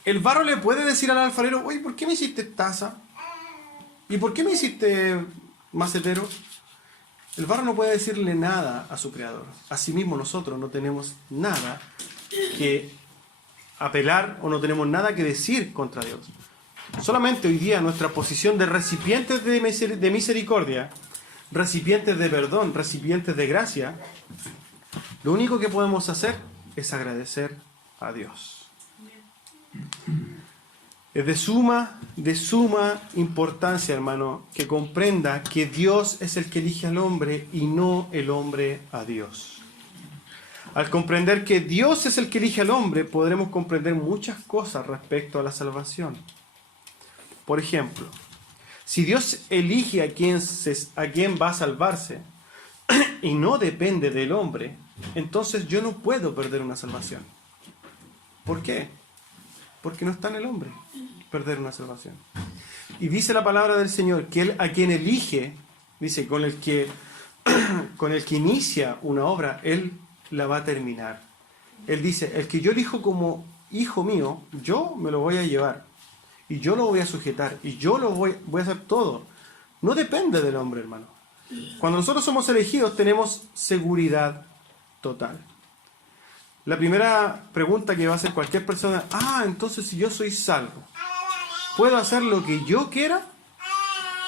El barro le puede decir al alfarero, oye, ¿por qué me hiciste taza? ¿Y por qué me hiciste macetero? El barro no puede decirle nada a su creador. Asimismo nosotros no tenemos nada que apelar o no tenemos nada que decir contra Dios. Solamente hoy día nuestra posición de recipientes de misericordia, recipientes de perdón, recipientes de gracia, lo único que podemos hacer es agradecer a Dios. Es de suma importancia, hermano, que comprenda que Dios es el que elige al hombre y no el hombre a Dios. Al comprender que Dios es el que elige al hombre, podremos comprender muchas cosas respecto a la salvación. Por ejemplo, si Dios elige a quién va a salvarse y no depende del hombre, entonces yo no puedo perder una salvación. ¿Por qué? Porque no está en el hombre perder una salvación. Y dice la palabra del Señor que Él a quien elige dice, con el que inicia una obra, Él la va a terminar. Él dice, el que yo elijo como hijo mío, yo me lo voy a llevar. Y yo lo voy a sujetar. Y yo voy a hacer todo. No depende del hombre, hermano. Cuando nosotros somos elegidos, tenemos seguridad total. La primera pregunta que va a hacer cualquier persona, entonces si yo soy salvo, ¿puedo hacer lo que yo quiera?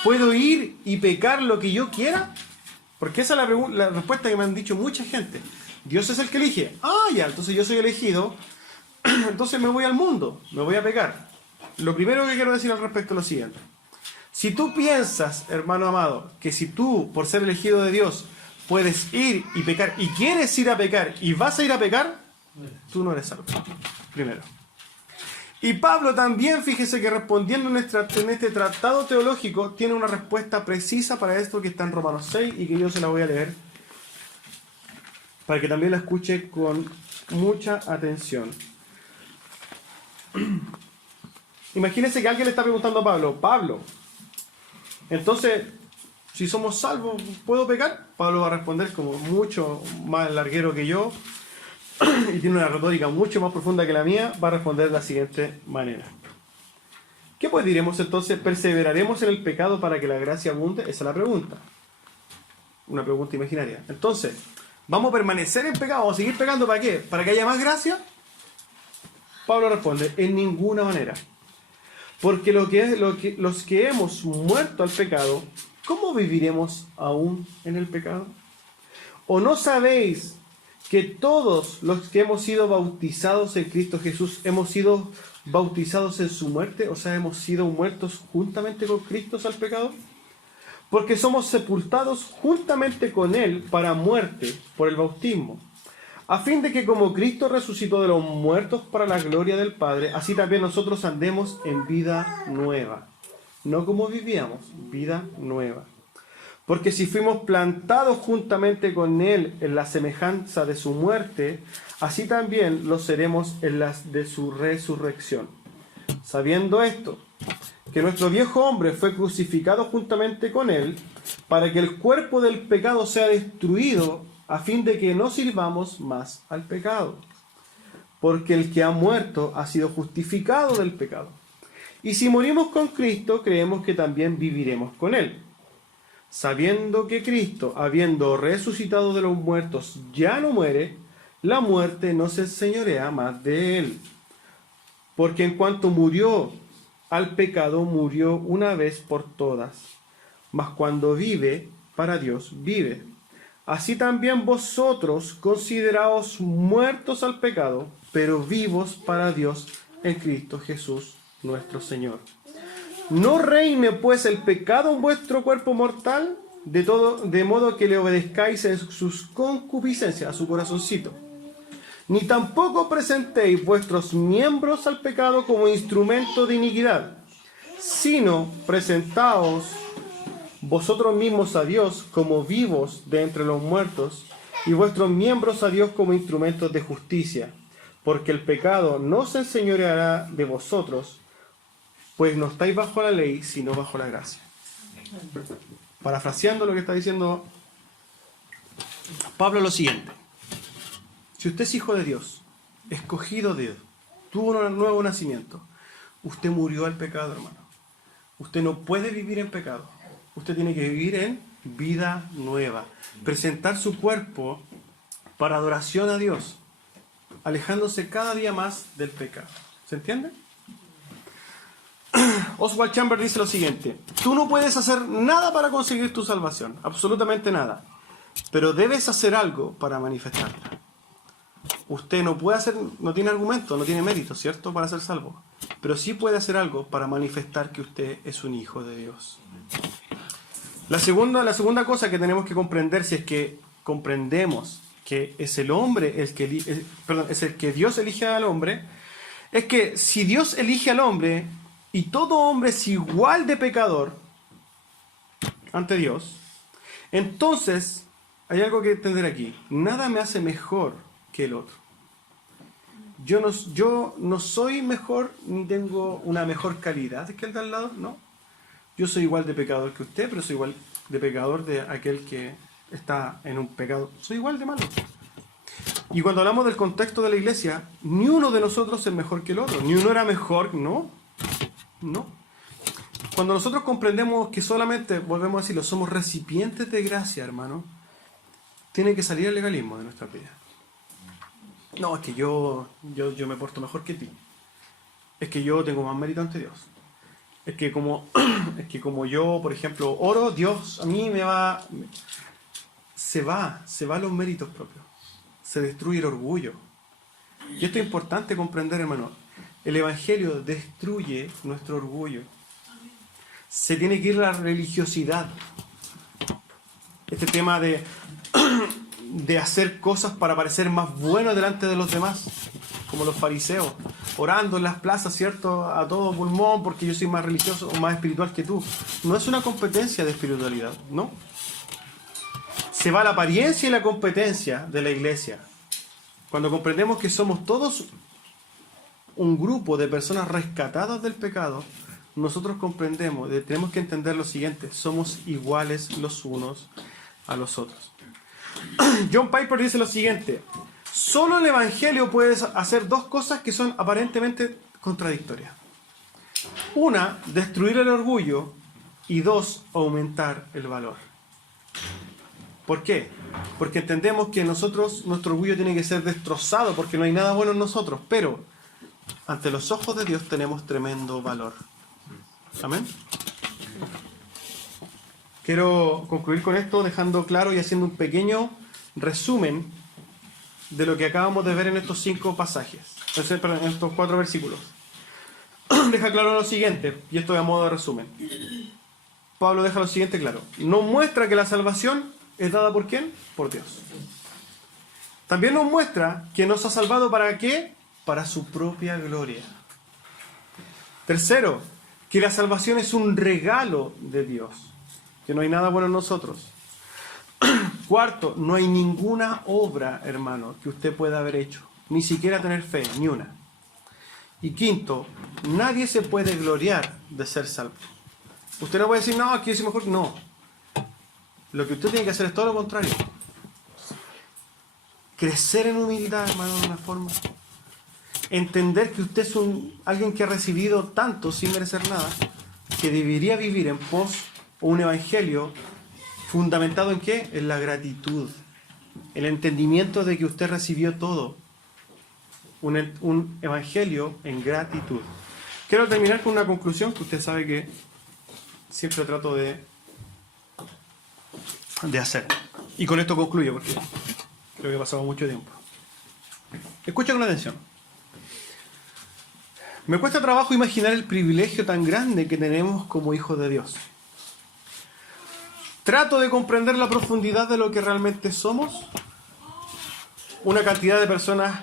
¿Puedo ir y pecar lo que yo quiera? Porque esa es la respuesta que me han dicho mucha gente. Dios es el que elige. Ya, entonces yo soy elegido, entonces me voy al mundo, me voy a pecar. Lo primero que quiero decir al respecto es lo siguiente. Si tú piensas, hermano amado, que si tú, por ser elegido de Dios, puedes ir y pecar, y quieres ir a pecar, y vas a ir a pecar, tú no eres salvo. Primero. Y Pablo también, fíjese que respondiendo en este tratado teológico, tiene una respuesta precisa para esto que está en Romanos 6 y que yo se la voy a leer para que también la escuche con mucha atención. Imagínense que alguien le está preguntando a Pablo, entonces, si somos salvos, ¿puedo pecar? Pablo va a responder como mucho más larguero que yo, y tiene una retórica mucho más profunda que la mía, va a responder de la siguiente manera. ¿Qué pues diremos entonces? ¿Perseveraremos en el pecado para que la gracia abunde? Esa es la pregunta. Una pregunta imaginaria. Entonces, ¿vamos a permanecer en pecado? ¿Vamos a seguir pecando para qué? ¿Para que haya más gracia? Pablo responde, en ninguna manera. Porque los que hemos muerto al pecado, ¿cómo viviremos aún en el pecado? ¿O no sabéis que todos los que hemos sido bautizados en Cristo Jesús hemos sido bautizados en su muerte? O sea, hemos sido muertos juntamente con Cristo al pecado. Porque somos sepultados juntamente con Él para muerte por el bautismo, a fin de que como Cristo resucitó de los muertos para la gloria del Padre, así también nosotros andemos en vida nueva. No como vivíamos, vida nueva. Porque si fuimos plantados juntamente con Él en la semejanza de su muerte, así también lo seremos en las de su resurrección. Sabiendo esto, que nuestro viejo hombre fue crucificado juntamente con Él, para que el cuerpo del pecado sea destruido, a fin de que no sirvamos más al pecado. Porque el que ha muerto ha sido justificado del pecado. Y si morimos con Cristo, creemos que también viviremos con Él. Sabiendo que Cristo, habiendo resucitado de los muertos, ya no muere, la muerte no se enseñorea más de Él. Porque en cuanto murió al pecado, murió una vez por todas. Mas cuando vive, para Dios vive. Así también vosotros consideraos muertos al pecado, pero vivos para Dios en Cristo Jesús nuestro Señor. No reine pues el pecado en vuestro cuerpo mortal, de modo que le obedezcáis en sus concupiscencias, a su corazoncito. Ni tampoco presentéis vuestros miembros al pecado como instrumento de iniquidad, sino presentaos vosotros mismos a Dios como vivos de entre los muertos, y vuestros miembros a Dios como instrumentos de justicia, porque el pecado no se enseñoreará de vosotros, pues no estáis bajo la ley, sino bajo la gracia. Parafraseando lo que está diciendo Pablo, lo siguiente. Si usted es hijo de Dios, escogido de Dios, tuvo un nuevo nacimiento, usted murió al pecado, hermano. Usted no puede vivir en pecado. Usted tiene que vivir en vida nueva. Presentar su cuerpo para adoración a Dios, alejándose cada día más del pecado. ¿Se entiende? Oswald Chambers dice lo siguiente: tú no puedes hacer nada para conseguir tu salvación, absolutamente nada, pero debes hacer algo para manifestarla. Usted no puede hacer, no tiene argumento, no tiene mérito, ¿cierto?, para ser salvo, pero sí puede hacer algo para manifestar que usted es un hijo de Dios. La segunda cosa que tenemos que comprender, si es que comprendemos que es el hombre es el que Dios elige al hombre, es que si Dios elige al hombre y todo hombre es igual de pecador ante Dios, entonces hay algo que entender aquí. Nada me hace mejor que el otro. Yo no soy mejor ni tengo una mejor calidad que el de al lado, no. Yo soy igual de pecador que usted, pero soy igual de pecador de aquel que está en un pecado. Soy igual de malo. Y cuando hablamos del contexto de la iglesia, ni uno de nosotros es mejor que el otro. Ni uno era mejor, no. No. Cuando nosotros comprendemos que solamente, volvemos a decirlo, somos recipientes de gracia, hermano, tiene que salir el legalismo de nuestra vida. No, es que yo me porto mejor que ti. Es que yo tengo más mérito ante Dios. Es que como yo, por ejemplo, oro, Dios a mí me va... Se van los méritos propios. Se destruye el orgullo. Y esto es importante comprender, hermano. El Evangelio destruye nuestro orgullo. Se tiene que ir la religiosidad. Este tema de hacer cosas para parecer más bueno delante de los demás, como los fariseos, orando en las plazas, ¿cierto?, a todo pulmón porque yo soy más religioso o más espiritual que tú. No es una competencia de espiritualidad, ¿no? Se va la apariencia y la competencia de la iglesia. Cuando comprendemos que somos todos un grupo de personas rescatadas del pecado, nosotros comprendemos, tenemos que entender lo siguiente: somos iguales los unos a los otros. John Piper dice lo siguiente: solo el Evangelio puede hacer dos cosas que son aparentemente contradictorias. Una, destruir el orgullo, y dos, aumentar el valor. ¿Por qué? Porque entendemos que nuestro orgullo tiene que ser destrozado porque no hay nada bueno en nosotros, pero ante los ojos de Dios tenemos tremendo valor. Amén. Quiero concluir con esto dejando claro y haciendo un pequeño resumen de lo que acabamos de ver en estos 5 pasajes, en estos 4 versículos. Deja claro lo siguiente, y esto de modo de resumen. Pablo deja lo siguiente claro: nos muestra que la salvación es dada ¿por quién? Por Dios. También nos muestra que nos ha salvado ¿para qué? Para su propia gloria. Tercero, que la salvación es un regalo de Dios, que no hay nada bueno en nosotros. Cuarto, no hay ninguna obra, hermano, que usted pueda haber hecho, ni siquiera tener fe, ni una. Y quinto, nadie se puede gloriar de ser salvo. Usted no puede decir, no, aquí es mejor. No. Lo que usted tiene que hacer es todo lo contrario. Crecer en humildad, hermano, de una forma. Entender que usted es alguien que ha recibido tanto sin merecer nada, que debería vivir en pos de un evangelio fundamentado ¿en qué? En la gratitud. El entendimiento de que usted recibió todo. Un evangelio en gratitud. Quiero terminar con una conclusión que usted sabe que siempre trato de hacer. Y con esto concluyo porque creo que ha pasado mucho tiempo. Escucha con atención. Me cuesta trabajo imaginar el privilegio tan grande que tenemos como hijos de Dios. Trato de comprender la profundidad de lo que realmente somos. Una cantidad de personas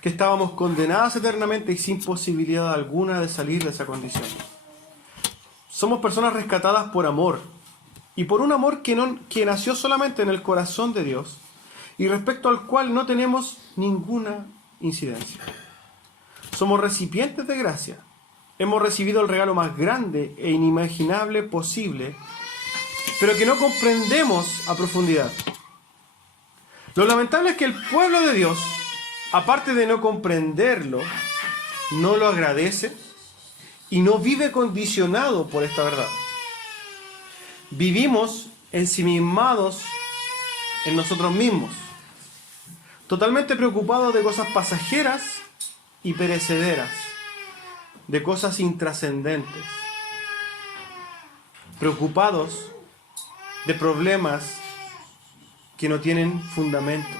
que estábamos condenadas eternamente y sin posibilidad alguna de salir de esa condición. Somos personas rescatadas por amor, y por un amor que nació solamente en el corazón de Dios, y respecto al cual no tenemos ninguna incidencia. Somos recipientes de gracia. Hemos recibido el regalo más grande e inimaginable posible, pero que no comprendemos a profundidad. Lo lamentable es que el pueblo de Dios, aparte de no comprenderlo, no lo agradece y no vive condicionado por esta verdad. Vivimos ensimismados en nosotros mismos, totalmente preocupados de cosas pasajeras y perecederas, de cosas intrascendentes, preocupados de problemas que no tienen fundamentos.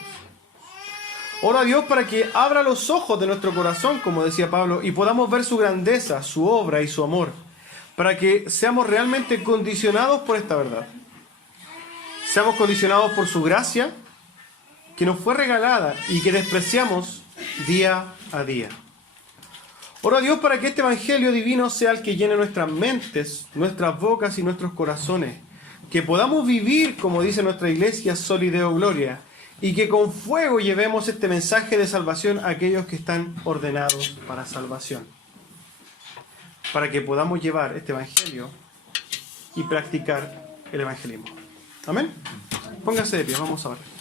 Ora a Dios para que abra los ojos de nuestro corazón, como decía Pablo, y podamos ver su grandeza, su obra y su amor, para que seamos realmente condicionados por esta verdad. Seamos condicionados por su gracia, que nos fue regalada y que despreciamos día a día. Oro a Dios para que este evangelio divino sea el que llene nuestras mentes, nuestras bocas y nuestros corazones. Que podamos vivir, como dice nuestra iglesia, Soli Deo Gloria, y que con fuego llevemos este mensaje de salvación a aquellos que están ordenados para salvación. Para que podamos llevar este evangelio y practicar el evangelismo. Amén. Póngase de pie, vamos a orar.